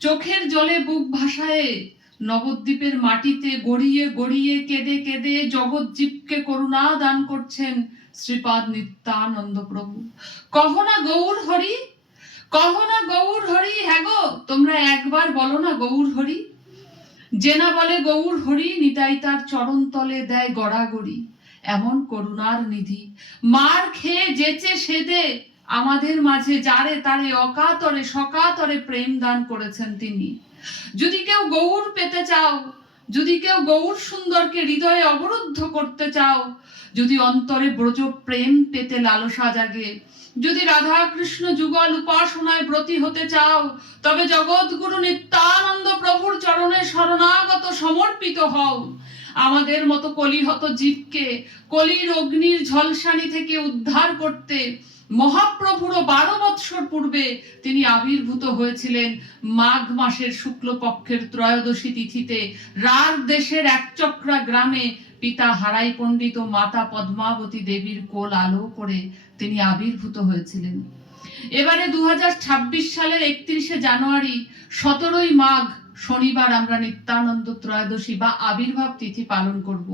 চোখের জলে বুক ভাসায়ে নবদ্বীপের মাটিতে গড়িয়ে গড়িয়ে কেঁদে কেঁদে জগৎজীবকে করুণা দান করছেন শ্রীপাদ নিত্যানন্দ প্রভু। কহ না গৌর হরি, কহ না গৌর হরি। হ্যাঁ গো, তোমরা একবার বলো না গৌর হরি। যে না বলে গৌর হরি, নিতাই তার চরণ তলে দেয় গড়াগড়ি। এমন করুণার নিধি, মার খেয়ে যেচে সেদে আমাদের মাঝে যারে তারে অকাতরে সকাতরে প্রেম দান করেছেন তিনি। যদি কেউ গৌর পেতে চাও, যদি কেউ গৌর সুন্দরকে হৃদয়ে অবরুদ্ধ করতে চাও, যদি অন্তরে ব্রজ প্রেম পেতে লালসা জাগে, যদি রাধা কৃষ্ণ যুগল উপাসনায় ব্রতী হতে চাও, তবে জগৎগুরু নিত্যানন্দ প্রভুর চরণে শরণাগত সমর্পিত হও। আমাদের মতো কলিহত জীবকে কলির অগ্নির ঝলসানি থেকে উদ্ধার করতে মহাপ্রভুরও 12 বৎসর পূর্বে তিনি আবির্ভূত হয়েছিলেন মাঘ মাসের শুক্লপক্ষের ত্রয়োদশী তিথিতে রার দেশের একচক্রা গ্রামে পিতা হারাই পণ্ডিত ও মাতা পদ্মাবতী দেবীর কোল আলো করে তিনি আবির্ভূত হয়েছিলেন। এবারে 2026 সালের 31শে জানুয়ারি 17ই মাঘ শনিবার আমরা নিত্যানন্দ ত্রয়োদশী বা আবির্ভাব তিথি পালন করব।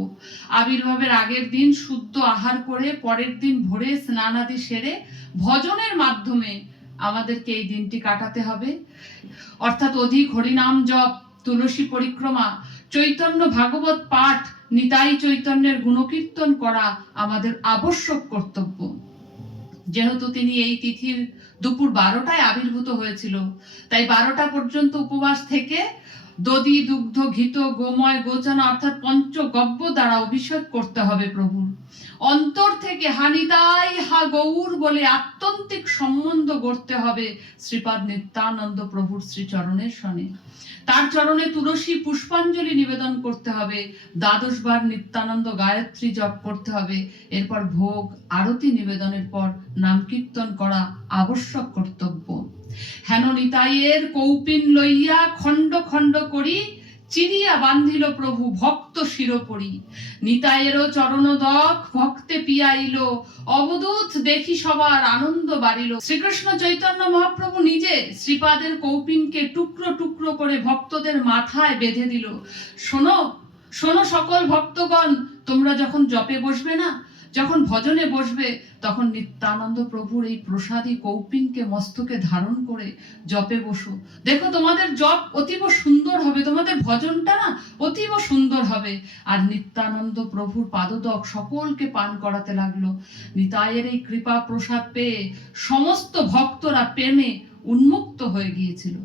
আবির্ভাবের আগের দিন শুদ্ধ আহার করে পরের দিন ভোরে স্নানাদি সেরে ভজনের মাধ্যমে আমাদেরকে এই দিনটি কাটাতে হবে। অর্থাৎ অধিক হরিনাম জপ, তুলসী পরিক্রমা, চৈতন্য ভাগবত পাঠ, নিতাই চৈতন্যের গুণকীর্তন করা আমাদের আবশ্যক কর্তব্য। যেহেতু তিনি এই তিথির দুপুর 12টায় আবির্ভূত হয়েছিল, তাই 12টা পর্যন্ত উপবাস থেকে দধি দুগ্ধ ঘিত গোময় গোচানা অর্থাৎ পঞ্চগব্য দ্বারা অভিষেক করতে হবে প্রভুর। অন্তর থেকে হানিতাই হা গৌর বলে আত্যন্তিক সম্বন্ধ গড়তে হবে শ্রীপাদ নিত্যানন্দ প্রভুর শ্রীচরণের সনে। তার চরণে তুলসী পুষ্পাঞ্জলি নিবেদন করতে হবে, 12 বার নিত্যানন্দ গায়ত্রী জপ করতে হবে, এরপর ভোগ আরতি নিবেদনের পর নাম কীর্তন করা আবশ্যক কর্তব্য। হেন নিতাইয়ের কৌপিন লইয়া খণ্ড খণ্ড করি চিরিয়া বান্ধিল প্রভু ভক্ত শিরোপরি। নিতাইয়েরও চরণদক ভক্তে পিয়াইল, অবধূত দেখি সবার আনন্দ বাড়িল। শ্রীকৃষ্ণ চৈতন্য মহাপ্রভু নিজে শ্রীপাদের কৌপিনকে টুকরো টুকরো করে ভক্তদের মাথায় বেঁধে দিল। শোনো শোনো সকল ভক্তগণ, তোমরা যখন জপে বসবে না, যখন ভজনে বসবে, তখন নিত্যানন্দ প্রভুর এই প্রসাদী কৌপিনকে মস্তকে ধারণ করে জপে বসো। দেখো তোমাদের জপ অতীব সুন্দর হবে, তোমাদের ভজনটা না অতীব সুন্দর হবে। আর নিত্যানন্দ প্রভুর পাদদক সকলকে পান করাতে লাগলো। নিতাইয়ের এই কৃপা প্রসাদ পেয়ে সমস্ত ভক্তরা প্রেমে উন্মুক্ত হয়ে গিয়েছিল।